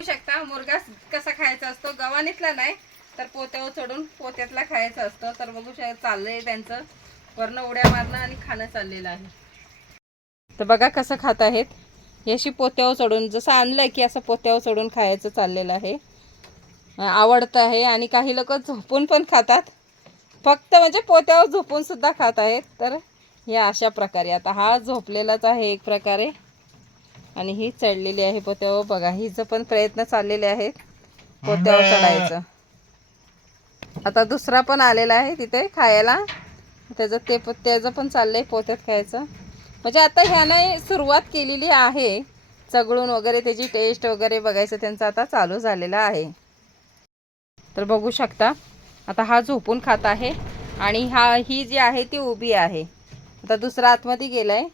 शकता मुर्गा कसा खायचा असतो गव्हाणीतला नाही तर पोत्यावर चढून पोत्यातला खायचा असतो. तर बघू शक चाललंय त्यांचं वरनं उड्या मारणं आणि खाणं चाललेलं आहे. तर बघा कसं खात आहेत. याशी पोत्यावर चढून जसं आणलंय की असं पोत्यावर चढून खायचं चाललेलं आहे. आवडतं आहे आणि काही लोक झोपून पण खातात. फक्त म्हणजे पोत्यावर झोपून सुद्धा खात आहेत. तर या अशा प्रकारे. आता हा झोपलेलाच आहे एक प्रकारे. आणि ही चढलेली आहे पोत्यावर. बघा हिचं पण प्रयत्न चाललेले आहेत पोत्यावर चढायचं. आता दुसरा पण आलेला आहे तिथे खायला. त्याचं ते त्याचं पण चाललंय पोत्यात खायचं. म्हणजे आता ह्याने सुरुवात केलेली आहे. चगळून वगैरे त्याची टेस्ट वगैरे बघायचं त्यांचं आता चालू झालेलं आहे. तर बघू शकता. आता हा झोपून खात आहे आणि हा ही जी आहे ती उभी आहे. आता दुसरा आतमध्ये गेलाय.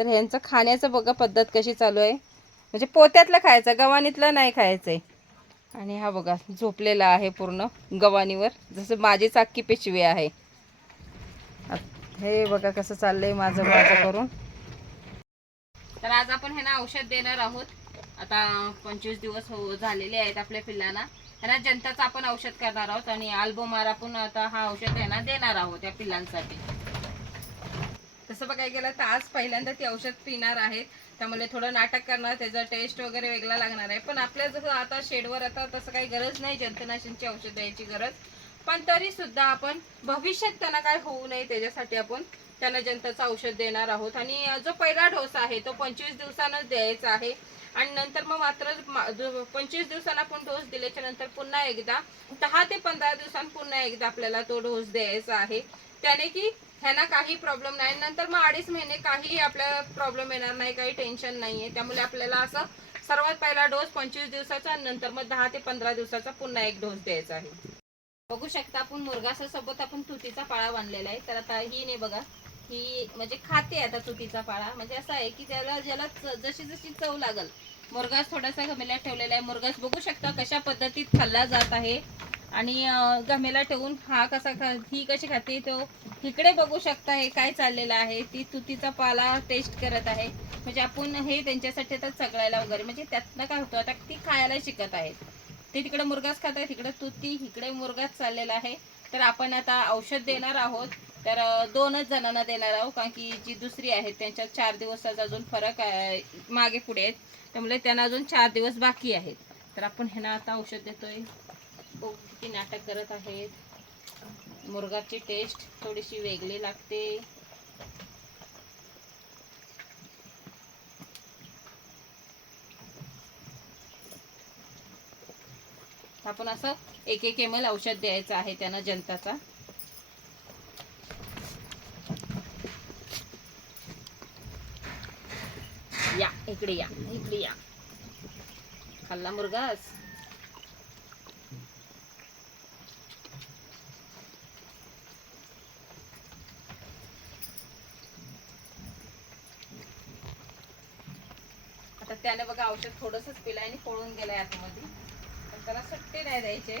तर ह्यांचं खाण्याचं बघा पद्धत कशी चालू आहे. म्हणजे पोत्यातलं खायचं गव्हाणीतलं नाही खायचंय. आणि हा बघा झोपलेला आहे पूर्ण गव्हाणीवर. जसं माझी चाक्की पिशवी आहे. हे बघा कसं चाललंय माझं माझं करून. तर आज आपण ह्यांना औषध देणार आहोत. आता पंचवीस दिवस हो झालेले आहेत आपल्या पिल्लांना. ह्यांना जनताचं आपण औषध करणार आहोत आणि अल्बोमार आपण आता हा औषध ह्यांना देणार आहोत या पिल्लांसाठी. तसं बघायला गेलं तर आज पहिल्यांदा ती औषध पिणार आहेत. त्यामुळे थोडं नाटक करणार त्याचा टेस्ट वगैरे वेगळा लागणार आहे. पण आपल्या जसं आता शेडवर आता तसं काही गरज नाही जंतुनाशनची औषध द्यायची गरज. पण तरी सुद्धा आपण भविष्यात त्यांना काय होऊ नये त्याच्यासाठी आपण त्यांना जनताचं औषध देणार आहोत. आणि जो पहिला डोस आहे तो पंचवीस दिवसानंच द्यायचा आहे. आणि नंतर मग मात्र पंचवीस दिवसांना आपण डोस दिल्याच्या नंतर पुन्हा एकदा दहा ते पंधरा दिवसांनी पुन्हा एकदा आपल्याला तो डोस द्यायचा आहे. त्याने की ह्यांना काही प्रॉब्लेम नाही. नंतर मग अडीच महिने काही आपल्याला प्रॉब्लेम येणार नाही काही टेन्शन नाहीये. त्यामुळे आपल्याला असं सर्वात पहिला डोस पंचवीस दिवसाचा आणि नंतर मग दहा ते पंधरा दिवसाचा पुन्हा एक डोस द्यायचा आहे. बघू शकता आपण मुरगासासोबत आपण तुतीचा पाळा बांधलेला आहे. तर आता ही नाही बघा. ही म्हणजे खाते आता तुतीचा पाळा. म्हणजे असं आहे की त्याला ज्याला च- जशी जशी चव लागल. मुरगास थोडासा गमेला ठेवलेला आहे. मुरगास बघू शकता कशा पद्धतीत खाल्ला जात आहे. आणि गमेला ठेवून हा कसा खा ही कशी खाते तो इकडे बघू शकता हे काय चाललेलं आहे. ती तुतीचा पाला टेस्ट करत आहे. म्हणजे आपण हे त्यांच्यासाठी आता चगळायला वगैरे म्हणजे त्यातनं काय होतं आता ती खायला शिकत आहेत. ते तिकडे मुरगास खात आहे तिकडे तुती इकडे मुरगास चाललेला आहे. तर आपण आता औषध देणार आहोत. तर दोनच जणांना देणार आहोत कारण की जी दुसरी आहे त्यांच्यात चार दिवसाचा अजून फरक आहे मागे पुढे आहेत. त्यामुळे त्यांना अजून चार दिवस बाकी आहेत. तर आपण ह्यांना आता औषध देतोय. बघू किती नाटक करत आहेत. मुरगाची टेस्ट थोडीशी वेगळी लागते. आपण असं एक एक एम एल औषध द्यायचं आहे त्यांना जनताचा या इकडे या इकडे या. खाल्ला मुरगास? आता त्याने बघा औषध थोडंसंच पिलंय आणि पळून गेलंय आतमध्ये. पण त्याला सट्टे नाही द्यायचे.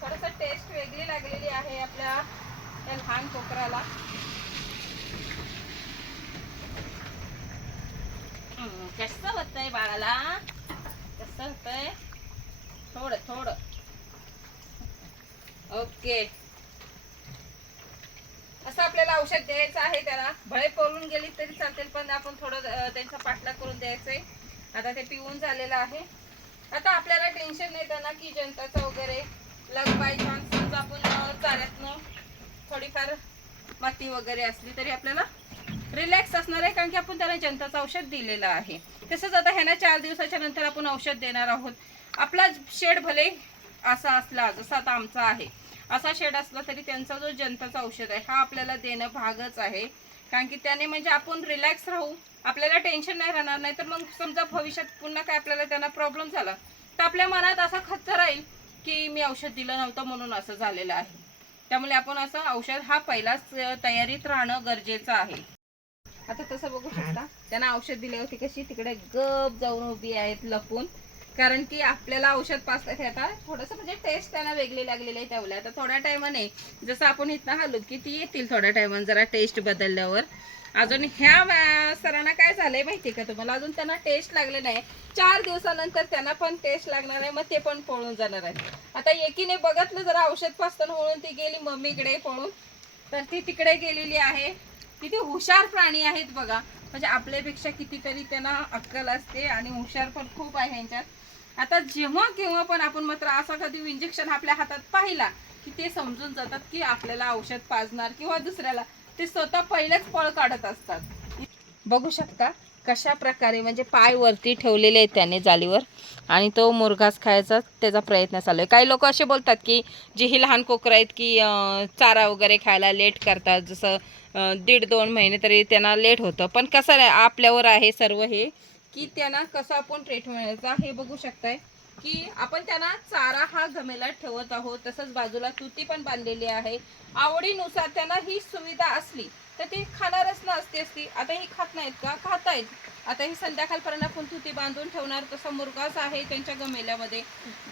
थोडंसं टेस्ट वेगळी लागलेली आहे आपल्या त्या लहान कोकराला. कसं होतंय बाळाला. कसं होतंय. थोडं थोडं. ओके. असं आपल्याला औषध द्यायचं आहे त्याला. भळे पळून गेली तरी चालतील पण आपण थोडं त्यांचा पाठलाग करून द्यायचंय. आता ते पिऊन झालेलं आहे. आता आपल्याला टेन्शन नाही त्यांना की जनताचं वगैरे. लग बाय चान्स आपण चाऱ्यातनं थोडीफार माती वगैरे असली तरी आपल्याला रिलॅक्स असणार आहे कारण की आपण त्याला जनताचं औषध दिलेलं आहे. तसंच आता ह्यांना चार दिवसाच्या नंतर आपण औषध देणार आहोत. आपला शेड भले असा असला जसा आता आमचा आहे असा शेड असला तरी त्यांचा जो जनताचा औषध आहे हा आपल्याला देणं भागच आहे. कारण की त्याने म्हणजे आपण रिलॅक्स राहू आपल्याला टेन्शन नाही राहणार नाही तर मग समजा भविष्यात पुन्हा काय आपल्याला त्यांना प्रॉब्लेम झाला तर आपल्या मनात असा खच्च राहील की मी औषध दिलं नव्हतं म्हणून असं झालेलं आहे. त्यामुळे आपण असं औषध हा पहिलाच तयारीत राहणं गरजेचं आहे. आता तसं बघू शकता. त्यांना औषध दिले होते कशी? तिकडे गप जाऊन उभी आहेत लपून. कारण की आपल्याला औषध पाचतात आता थोडंसं म्हणजे टेस्ट त्यांना वेगळी लागलेली आहे त्यावेळेला. आता थोड्या टायमाने जसं आपण इथं हलू की ती येतील थोड्या टायमाने जरा टेस्ट बदलल्यावर. अजून ह्या सरांना काय झालंय माहितीये का तुम्हाला? अजून त्यांना टेस्ट लागले नाही. चार दिवसानंतर त्यांना पण टेस्ट लागणार आहे मग ते पण पळून जाणार आहे आता एकीने बघितलं जरा औषध पाचताना म्हणून ती गेली मम्मीकडे पळून. तर ती तिकडे गेलेली आहे. किती हुशार प्राणी आहेत बघा. म्हणजे आपल्यापेक्षा कितीतरी त्यांना अक्कल असते आणि हुशार पण खूप आहे ह्यांच्यात आता जेव्हा केव्हा पण आपण मात्र असा कधी इंजेक्शन आपल्या हातात पाहिला की ते समजून जातात की आपल्याला औषध पाजणार किंवा दुसऱ्याला ते स्वतः पहिलेच पळ काढत असतात. बघू शकता कशा प्रकारे म्हणजे पाय वरती ठेवलेले आहेत त्याने जालीवर आणि तो मुरघास खायचा त्याचा प्रयत्न चालू आहे. काही लोक असे बोलतात की जी ही लहान कोकरं आहेत की चारा वगैरे खायला लेट करतात जसं दीड दोन महिने तरी त्यांना लेट होतं. पण कसं आपल्यावर आहे सर्व हे की त्यांना कसं आपण ट्रीटमेंटचा मिळायचा हे बघू शकताय. की आपण त्यांना चारा हा गमेला ठेवत आहोत तसंच बाजूला तुती पण बांधलेली आहे. आवडीनुसार त्यांना ही सुविधा असली तर ती खाणारच ना असते असती आता ही खात नाहीत का? खात आहेत आता ही संध्याकाळपर्यंत आपण तुती बांधून ठेवणार तसा मुर्गाच आहे त्यांच्या गमेल्यामध्ये.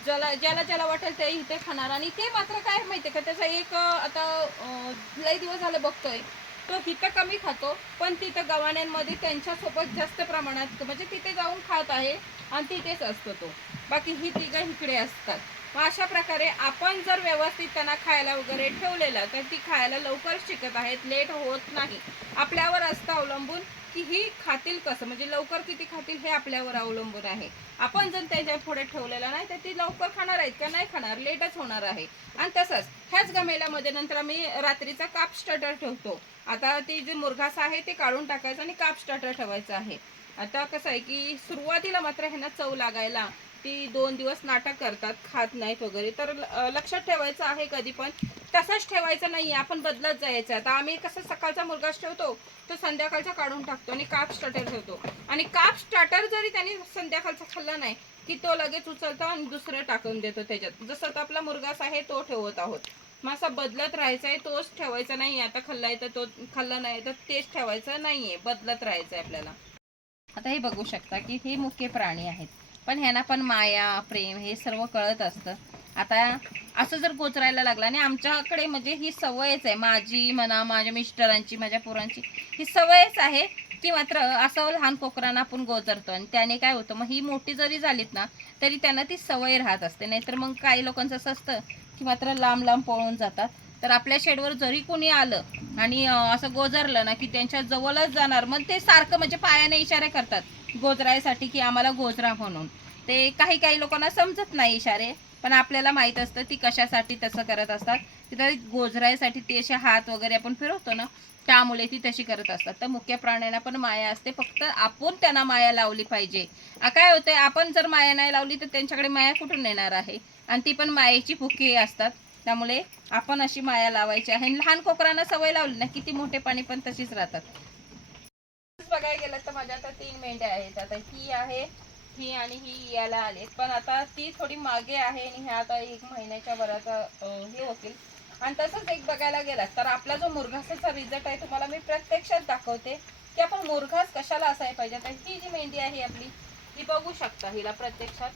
ज्याला ज्याला ज्याला वाटेल ते इथे खाणार. आणि ते मात्र काय माहिती का त्याचा एक आता लई दिवस झालं बघतोय. तो तिथं कमी खातो पण तिथं गवाण्यांमध्ये त्यांच्यासोबत जास्त प्रमाणात म्हणजे तिथे जाऊन खात आहे आणि तिथेच असतो तो. बाकी ही तिघं इकडे असतात. मग अशा प्रकारे आपण जर व्यवस्थित त्यांना खायला वगैरे ठेवलेलं तर ती खायला लवकर शिकत आहेत लेट होत नाही. आपल्यावर असतं अवलंबून की ही खातील कसं म्हणजे लवकर किती खातील हे आपल्यावर अवलंबून आहे. आपण जर त्याच्या पुढे ठेवलेलं नाही तर ती लवकर खाणार आहेत का नाही खाणार लेटच होणार आहे. आणि तसंच ह्याच गमेल्यामध्ये नंतर आम्ही रात्रीचा काप स्टार्टर ठेवतो. आता ती जी मुरघास आहे ते काढून टाकायचं आणि काप स्टार्टर ठेवायचं आहे. आता कसं आहे की सुरुवातीला मात्र ह्यांना चव लागायला ती दोन दिवस नाटक करतात खात नाहीत वगैरे. तर लक्षात ठेवायचं आहे कधी पण. तसंच ठेवायचं नाही आपण बदलत जायचं. आता आम्ही कसं सकाळचा मुरगास ठेवतो तो संध्याकाळचा काढून टाकतो आणि काप स्टार्टर ठेवतो. आणि काप स्टार्टर जरी त्यांनी संध्याकाळचा खाल्ला नाही की तो लगेच उचलतो आणि दुसरं टाकून देतो त्याच्यात. जसं आता आपला मुलगास आहे तो ठेवत आहोत. मग असा बदलत राहायचा आहे तोच ठेवायचा नाही. आता खाल्लाय तर तो खाल्ला नाही तर तेच ठेवायचं नाहीये. बदलत राहायचं आहे आपल्याला. आता हे बघू शकता की हे मुख्य प्राणी आहेत. पण ह्यांना पण माया प्रेम हे सर्व कळत असतं. आता असं जर गोचरायला लागलं आणि आमच्याकडे म्हणजे ही सवयच आहे माझी म्हणा माझ्या मिस्टरांची माझ्या पोरांची ही सवयच आहे की मात्र असं लहान कोकरांना आपण गोचरतो आणि त्याने काय होतं मग ही मोठी जरी झालीत ना तरी त्यांना ती सवय राहत असते. नाहीतर मग काही लोकांचं असं असतं की मात्र लांब लांब पळून जातात. तर आपल्या शेडवर जरी कोणी आलं आणि असं गोजरलं ना की त्यांच्या जवळच जाणार मग ते सारखं म्हणजे पायाने इशारे करतात. गोजरायसाठी की आम्हाला गोजरा म्हणून. ते काही काही लोकांना समजत नाही इशारे पण आपल्याला माहीत असतं ती कशासाठी तसं करत असतात. तिथं गोजरायसाठी ते असे हात वगैरे आपण फिरवतो ना त्यामुळे ती तशी करत असतात. तर मुख्य प्राण्यांना पण माया असते. फक्त आपण त्यांना माया लावली पाहिजे. काय होतंय आपण जर माया नाही लावली तर त्यांच्याकडे माया कुठून येणार आहे? आणि ती पण मायेची भुकी असतात. त्यामुळे आपण अशी माया लावायची आहे. लहान कोकरांना सवय लावली ना किती मोठे पाणी पण तशीच राहतात. बघायला गेलं तर माझ्या आता तीन मेंढ्या आहेत. आता ही आहे ही आणि ही याला आले पण आता ती थोडी मागे आहे आणि ह्या आता एक महिन्याच्या वराचा हे होतील. आणि तसंच एक बघायला गेला तर आपला जो मुरघासाचा रिझल्ट आहे तुम्हाला मी प्रत्यक्षात दाखवते की आपण मुरघास कशाला असायला पाहिजे. तर ही जी मेंढी आहे आपली ही बघू शकता हिला प्रत्यक्षात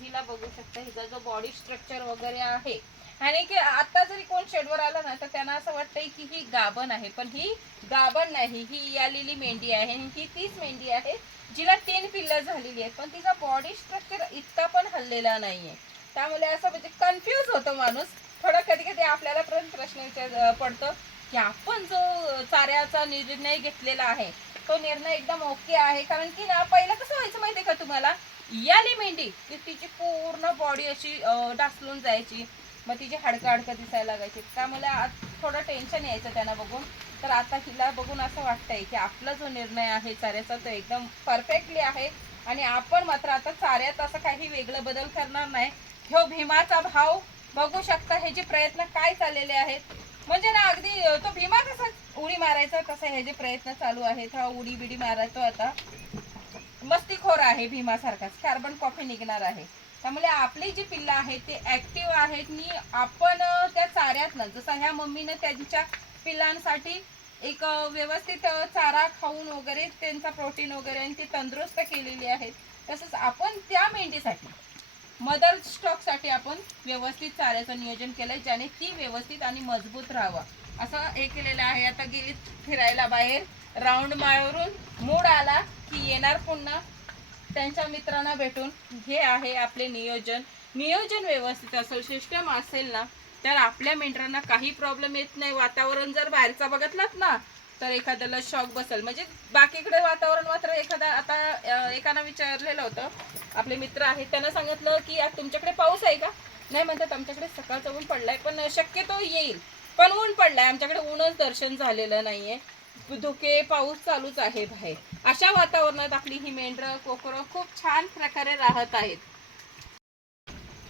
हिला बघू शकता. हिचा जो बॉडी स्ट्रक्चर वगैरे आहे आणि की आता जरी कोण शेडवर आलं ना तर त्यांना असं वाटतंय की ही गाभण आहे. पण ही गाभण नाही. ही आलेली मेंढी आहे ही तीच मेंढी आहे जिला तीन पिल्लं झालेली आहेत. पण तिचा बॉडी स्ट्रक्चर इतका पण हल्लेला नाहीये. त्यामुळे असं म्हणजे कन्फ्यूज होतो माणूस. थोडा कधी कधी आपल्याला पण प्रश्न विचार पडतो की आपण जो चाऱ्याचा निर्णय घेतलेला आहे तो निर्णय एकदम ओके आहे. कारण की ना पहिलं कसं व्हायचं माहिती का तुम्हाला? याली मेंढी की तिची पूर्ण बॉडी अशी डासलून जायची. मग तिचे हाडकं हाडकं दिसायला लागायची मला आज थोडं टेन्शन यायचं त्यांना बघून. तर आता हिला बघून असं वाटतंय की आपला जो निर्णय आहे चाऱ्याचा तो एकदम परफेक्टली आहे. आणि आपण मात्र आता चाऱ्यात असं काही वेगळं बदल करणार नाही. ह्यो भीमाचा भाव बघू शकता हे जे प्रयत्न काय चाललेले आहेत. म्हणजे ना अगदी तो भीमा कसा उडी मारायचा तसं हे जे प्रयत्न चालू आहेत हा उडी बिडी मारायचो आता. मस्तीखोर आहे भीमासारखाच कार्बन कॉफी निघणार आहे. त्यामुळे आपली जी पिल्लं आहेत ते ऍक्टिव्ह आहेत. आणि आपण त्या चाऱ्यातनं जसं ह्या मम्मीनं त्यांच्या पिल्लांसाठी एक व्यवस्थित चारा खाऊन वगैरे त्यांचा प्रोटीन वगैरे आणि ती तंदुरुस्त केलेली आहेत. तसंच आपण त्या मेंढीसाठी मदर स्टॉकसाठी आपण व्यवस्थित चाऱ्याचं नियोजन केलं आहे ज्याने ती व्यवस्थित आणि मजबूत राहावं. असं हे केलेलं आहे. आता गेली फिरायला बाहेर. राऊंड मारून मूड आला की येणार पुन्हा. त्यांच्या मित्रांना भेटून हे आहे आपले नियोजन. नियोजन व्यवस्थित असेल सिस्टम असेल ना तर आपल्या मेंढरांना काही प्रॉब्लेम येत नाही. वातावरण जर बाहेरचा बघितलात ना तर एखाद्याला शॉक बसेल. म्हणजे बाकीकडे वातावरण मात्र एखादा आता एकानं विचारलेलं होतं. आपले मित्र आहेत त्यांना सांगितलं की आज तुमच्याकडे पाऊस आहे का? नाही म्हणतात आमच्याकडे सकाळचं ऊन पडलाय. पण शक्यतो येईल. पण ऊन पडलाय. आमच्याकडे ऊनच दर्शन झालेलं नाहीये. धुके पाऊस चालूच आहे बाहेर. अशा वातावरणात आपली ही मेंढरं कोकरं खूप छान प्रकारे राहत आहेत.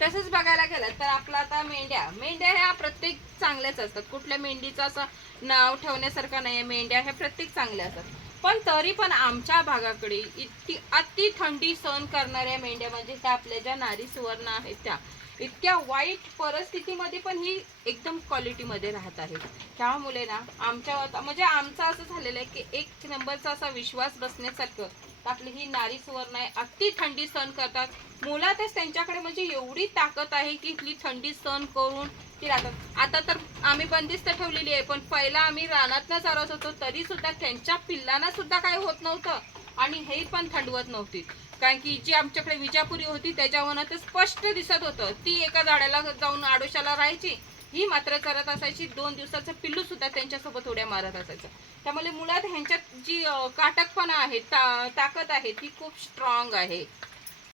तसंच बघायला गेलं तर आपला आता मेंढ्या मेंढ्या ह्या प्रत्येक चांगल्याच असतात. कुठल्या मेंढीचं असं नाव ठेवण्यासारखं नाही मेंढ्या ह्या प्रत्येक चांगल्या असतात. पण तरी पण आमच्या भागाकडे इतकी अति थंडी सहन करणाऱ्या मेंढ्या म्हणजे त्या आपल्या ज्या नारी सुवर्ण आहेत त्या. इतक्या वाईट परिस्थितीमध्ये पण ही एकदम क्वालिटीमध्ये राहत आहे. त्यामुळे ना आमच्या म्हणजे आमचं असं झालेलं आहे की एक नंबरचा असा विश्वास बसण्यासारखं आपली ही नारी सुवर्ण आहे अगदी थंडी सहन करतात. मुलातच त्यांच्याकडे म्हणजे एवढी ताकद आहे की इथली थंडी सहन करून ती राहतात. आता तर आम्ही बंदिस्त ठेवलेली आहे पण पहिला आम्ही रानातनं चालत होतो तरी सुद्धा त्यांच्या पिल्लांना सुद्धा काय होत नव्हतं. आणि हे पण थंडवत नव्हती. कारण की जी आमच्याकडे विजापुरी होती त्याच्यावर ते स्पष्ट दिसत होतं. ती एका झाडाला जाऊन आडोशाला राहायची. ही मात्र करत असायची. दोन दिवसाचं पिल्लू सुद्धा त्यांच्यासोबत उड्या मारत असायचं. त्यामुळे मुळात ह्यांच्यात जी काटकपणा आहे ता ताकद आहे ती खूप स्ट्रॉंग आहे.